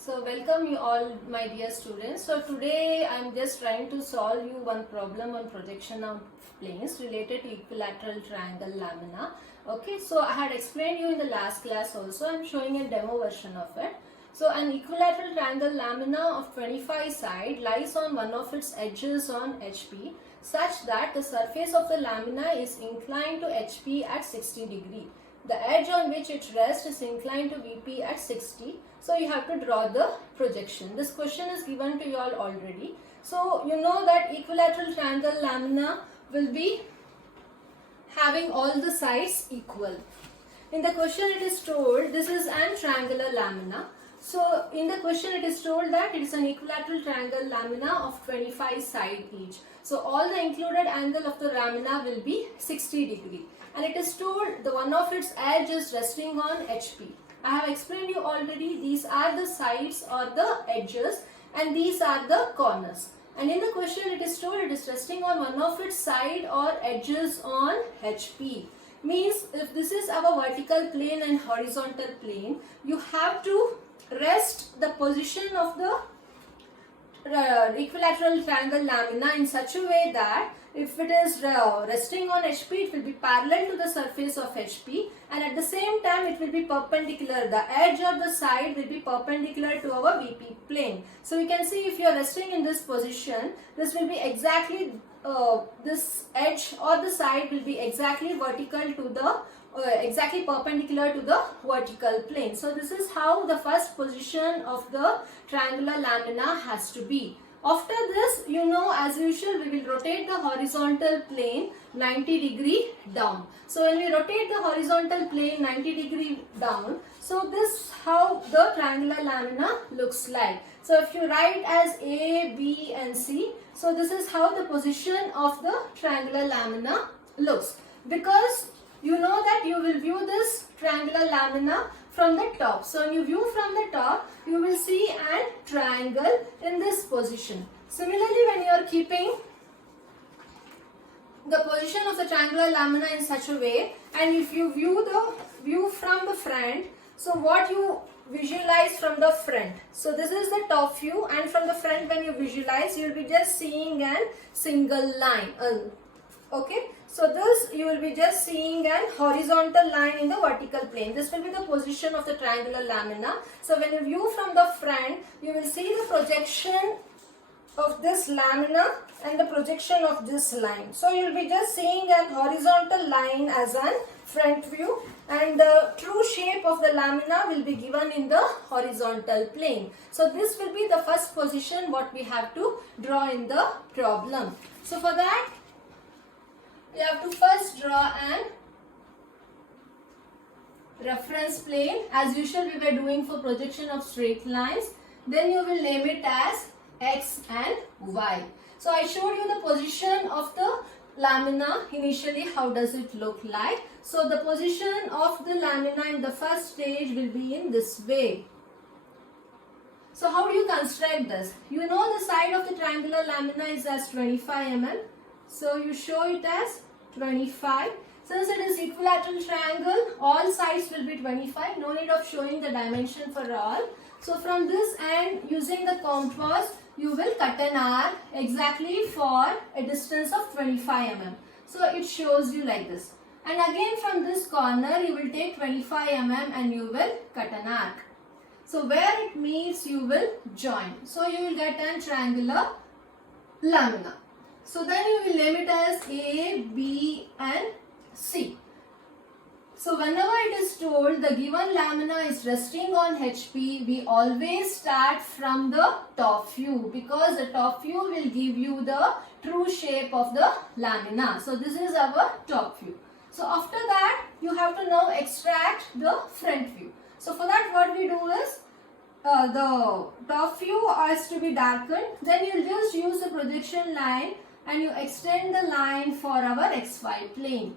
So welcome you all my dear students. So today I am just trying to solve you one problem on projection of planes related to equilateral triangle lamina. Okay, so I had explained you in the last class also. I am showing a demo version of it. So an equilateral triangle lamina of 25 side lies on one of its edges on HP such that the surface of the lamina is inclined to HP at 60 degree. The edge on which it rests is inclined to VP at 60. So you have to draw the projection. This question is given to you all already. So you know that equilateral triangle lamina will be having all the sides equal. In the question it is told this is an triangular lamina. So in the question it is told that it is an equilateral triangle lamina of 25 side each. So all the included angle of the lamina will be 60 degree. And it is told the one of its edge is resting on HP. I have explained you already, these are the sides or the edges and these are the corners. And in the question it is told it is resting on one of its side or edges on HP. Means if this is our vertical plane and horizontal plane, you have to rest the position of the equilateral triangle lamina in such a way that if it is resting on HP, it will be parallel to the surface of HP, and at the same time it will be perpendicular. The edge or the side will be perpendicular to our VP plane. So you can see if you are resting in this position, this will be exactly this edge or the side will be exactly vertical to the exactly perpendicular to the vertical plane. So this is how the first position of the triangular lamina has to be. After this, you know, as usual, we will rotate the horizontal plane 90 degree down. So when we rotate the horizontal plane 90 degree down, so this how the triangular lamina looks like. So if you write as A, B and C, so this is how the position of the triangular lamina looks. Because you know that you will view this triangular lamina from the top. So when you view from the top, you will see an triangle in this position. Similarly, when you are keeping the position of the triangular lamina in such a way, and if you view from the front, so what you visualize from the front. So this is the top view, and from the front when you visualize, you will be just seeing a single line. Okay, so this you will be just seeing an horizontal line in the vertical plane. This will be the position of the triangular lamina. So when you view from the front, you will see the projection of this lamina and the projection of this line. So you will be just seeing an horizontal line as an front view, and the true shape of the lamina will be given in the horizontal plane. So this will be the first position what we have to draw in the problem. So for that, you have to first draw an reference plane. As usual we were doing for projection of straight lines. Then you will name it as X and Y. So I showed you the position of the lamina initially. How does it look like? So the position of the lamina in the first stage will be in this way. So how do you construct this? You know the side of the triangular lamina is as 25 mm. So you show it as 25. Since it is equilateral triangle, all sides will be 25. No need of showing the dimension for all. So from this end, using the compass, you will cut an arc exactly for a distance of 25 mm. So it shows you like this. And again from this corner, you will take 25 mm and you will cut an arc. So where it meets, you will join. So you will get a triangular lamina. So then you will name it as A, B and C. So whenever it is told the given lamina is resting on HP, we always start from the top view, because the top view will give you the true shape of the lamina. So this is our top view. So after that, you have to now extract the front view. So for that, what we do is, the top view has to be darkened. Then you will just use the projection line and you extend the line for our XY plane.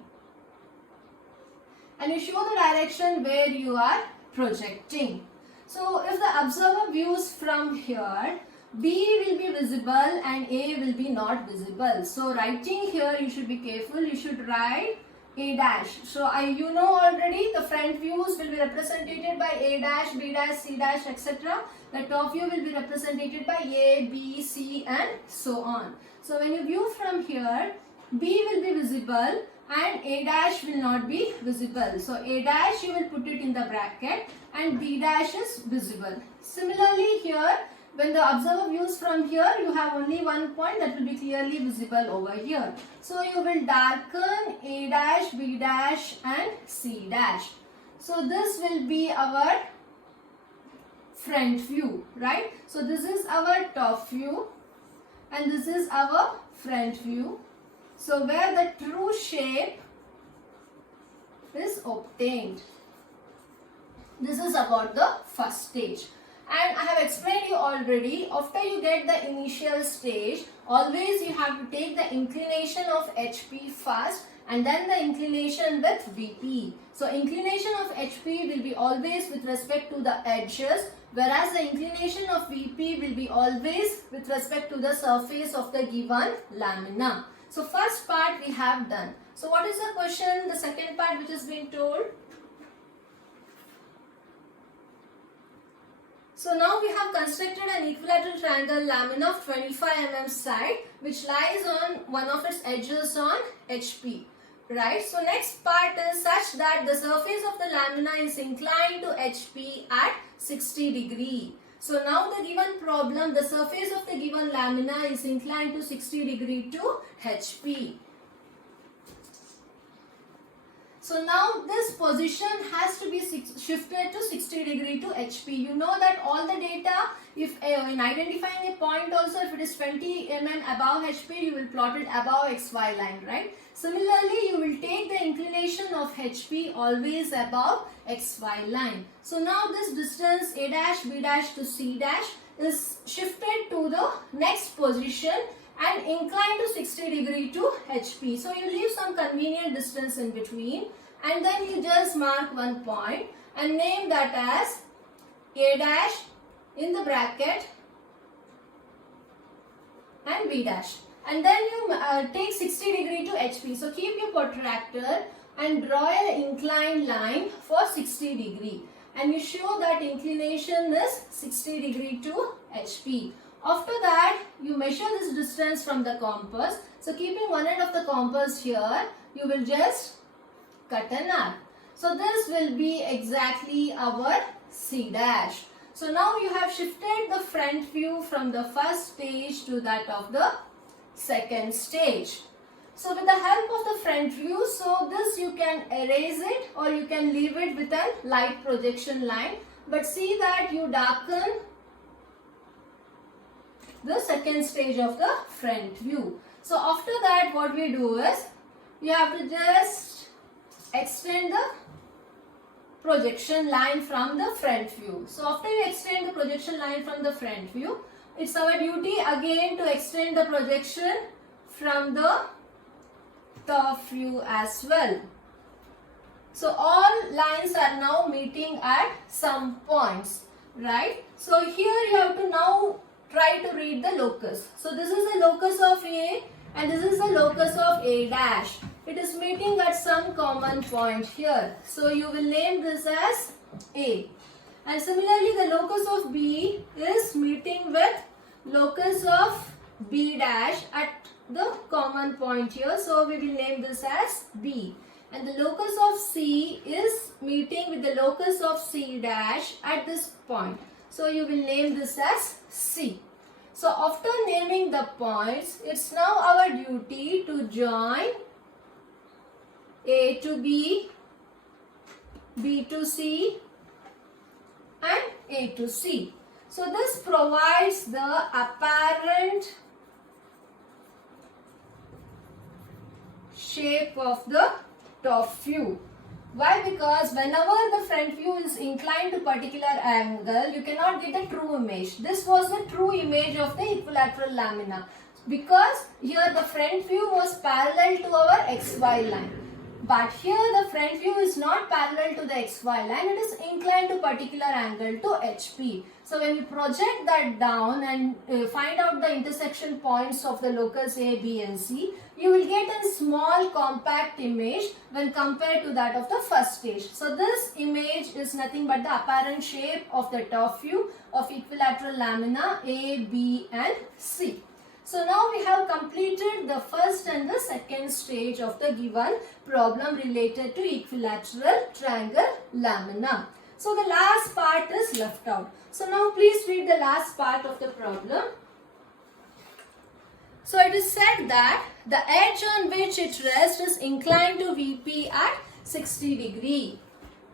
And you show the direction where you are projecting. So if the observer views from here, B will be visible and A will be not visible. So writing here, you should be careful. You should write A dash. So you know already the front views will be represented by A dash, B dash, C dash, etc. The top view will be represented by A, B, C and so on. So when you view from here, B will be visible and A dash will not be visible. So A dash you will put it in the bracket and B dash is visible. Similarly here, when the observer views from here, you have only one point that will be clearly visible over here. So you will darken A dash, B dash and C dash. So this will be our front view, right? So this is our top view and this is our front view. So where the true shape is obtained. This is about the first stage. And I have explained you already, after you get the initial stage, always you have to take the inclination of HP first and then the inclination with VP. So inclination of HP will be always with respect to the edges, whereas the inclination of VP will be always with respect to the surface of the given lamina. So first part we have done. So what is the question, the second part which is being told? So now we have constructed an equilateral triangle lamina of 25 mm side which lies on one of its edges on HP. Right. So next part is such that the surface of the lamina is inclined to HP at 60 degree. So now the given problem, the surface of the given lamina is inclined to 60 degree to HP. So now this position has to be shifted to 60 degree to HP. You know that all the data, if in identifying a point also, if it is 20 mm above HP, you will plot it above XY line, right? Similarly, you will take the inclination of HP always above XY line. So now this distance A dash, B dash to C dash is shifted to the next position and inclined to 60 degree to HP. So you leave some convenient distance in between and then you just mark one point and name that as A dash in the bracket and B dash. And then you take 60 degree to HP. So keep your protractor and draw an inclined line for 60 degree. And you show that inclination is 60 degree to HP. After that, you measure this distance from the compass. So keeping one end of the compass here, you will just cut an arc. So this will be exactly our C dash. So now you have shifted the front view from the first stage to that of the second stage. So with the help of the front view, so this you can erase it or you can leave it with a light projection line. But see that you darken the second stage of the front view. So after that, what we do is, you have to just extend the projection line from the front view. So after you extend the projection line from the front view, it's our duty again to extend the projection from the top view as well. So all lines are now meeting at some points, right? So here you have to now try to read the locus. So this is the locus of A and this is the locus of A dash. It is meeting at some common point here. So you will name this as A. And similarly the locus of B is meeting with locus of B dash at the common point here. So we will name this as B. And the locus of C is meeting with the locus of C dash at this point. So you will name this as C. So after naming the points, it's now our duty to join A to B, B to C and A to C. So this provides the apparent shape of the top view. Why? Because whenever the front view is inclined to particular angle, you cannot get a true image. This was the true image of the equilateral lamina because here the front view was parallel to our XY line. But here the front view is not parallel to the XY line, it is inclined to particular angle to HP. So when you project that down and find out the intersection points of the locus A, B and C, you will get a small compact image when compared to that of the first stage. So this image is nothing but the apparent shape of the top view of equilateral lamina A, B and C. So now we have completed the first and the second stage of the given problem related to equilateral triangle lamina. So the last part is left out. So now please read the last part of the problem. So it is said that the edge on which it rests is inclined to VP at 60 degree.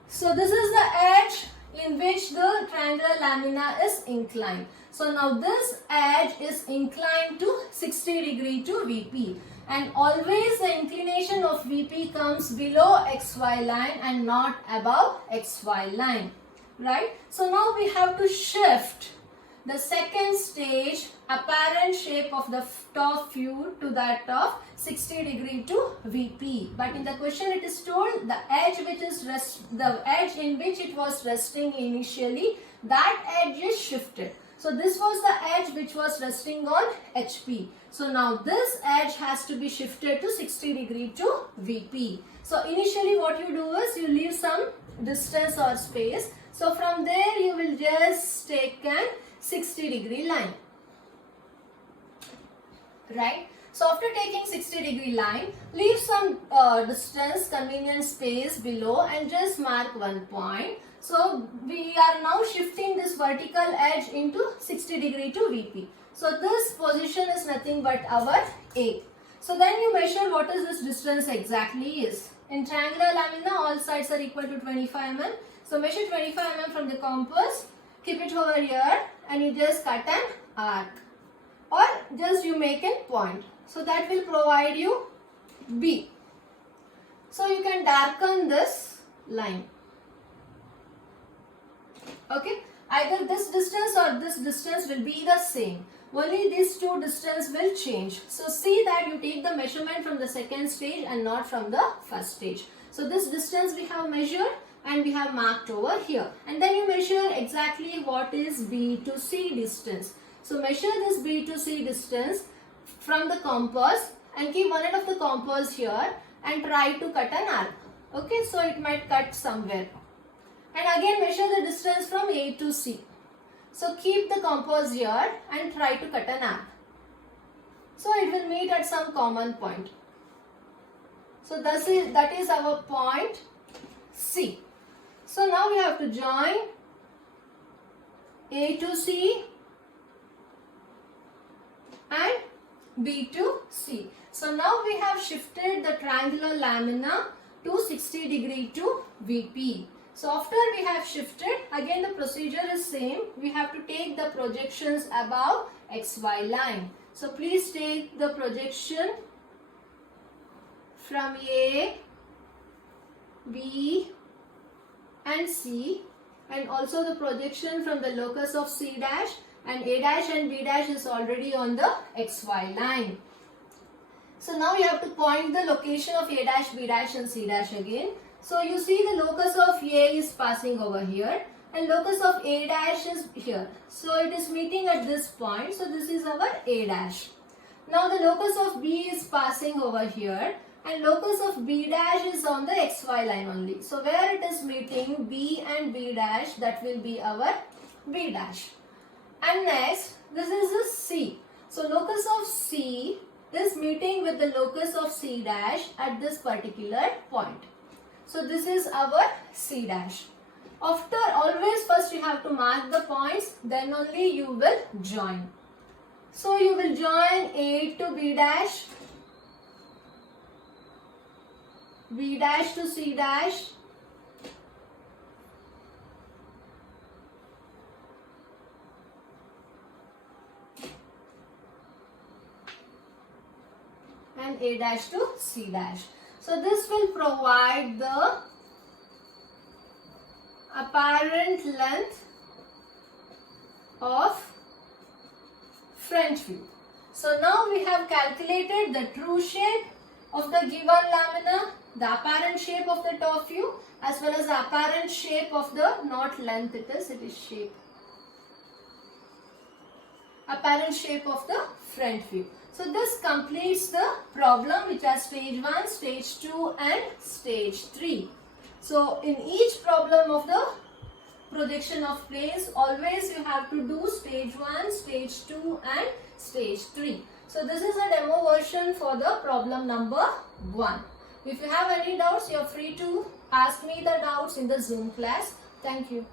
So this is the edge in which the triangular lamina is inclined. So now this edge is inclined to 60 degree to VP, and always the inclination of VP comes below XY line and not above XY line, right? So now we have to shift the second stage apparent shape of the top view to that of 60 degree to VP. But in the question it is told the edge in which it was resting initially, that edge is shifted. So this was the edge which was resting on HP. So now this edge has to be shifted to 60 degree to VP. So initially what you do is you leave some distance or space. So from there you will just take an 60 degree line, right? So after taking 60 degree line, leave some distance, convenient space below and just mark one point. So we are now shifting this vertical edge into 60 degree to VP. So this position is nothing but our A. So then you measure what is this distance exactly is. In triangular lamina, all sides are equal to 25 mm. So measure 25 mm from the compass, keep it over here and you just cut an arc or just you make a point. So that will provide you B. So you can darken this line. Okay, either this distance or this distance will be the same. Only these two distance will change. So see that you take the measurement from the second stage and not from the first stage. So this distance we have measured and we have marked over here. And then you measure exactly what is B to C distance. So measure this B to C distance from the compass and keep one end of the compass here and try to cut an arc. Okay, so it might cut somewhere. And again measure the distance from A to C. So keep the compass here and try to cut an arc. So it will meet at some common point. So that is our point C. So now we have to join A to C and B to C. So now we have shifted the triangular lamina to 60 degree to VP. So after we have shifted, again the procedure is same. We have to take the projections above XY line. So please take the projection from A, B and C, and also the projection from the locus of C dash, and A dash and B dash is already on the XY line. So now you have to point the location of A dash, B dash and C dash again. So you see the locus of A is passing over here and locus of A dash is here. So it is meeting at this point. So this is our A dash. Now the locus of B is passing over here and locus of B dash is on the XY line only. So where it is meeting B and B dash, that will be our B dash. And next, this is the C. So locus of C is meeting with the locus of C dash at this particular point. So this is our C dash. After, always first you have to mark the points, then only you will join. So you will join A to B dash, B dash to C dash, and A dash to C dash. So this will provide the apparent length of front view. So now we have calculated the true shape of the given lamina, the apparent shape of the top view, as well as the apparent shape of the, not length it is shape. Apparent shape of the front view. So this completes the problem which has stage 1, stage 2 and stage 3. So in each problem of the projection of planes, always you have to do stage 1, stage 2 and stage 3. So this is a demo version for the problem number 1. If you have any doubts, you are free to ask me the doubts in the Zoom class. Thank you.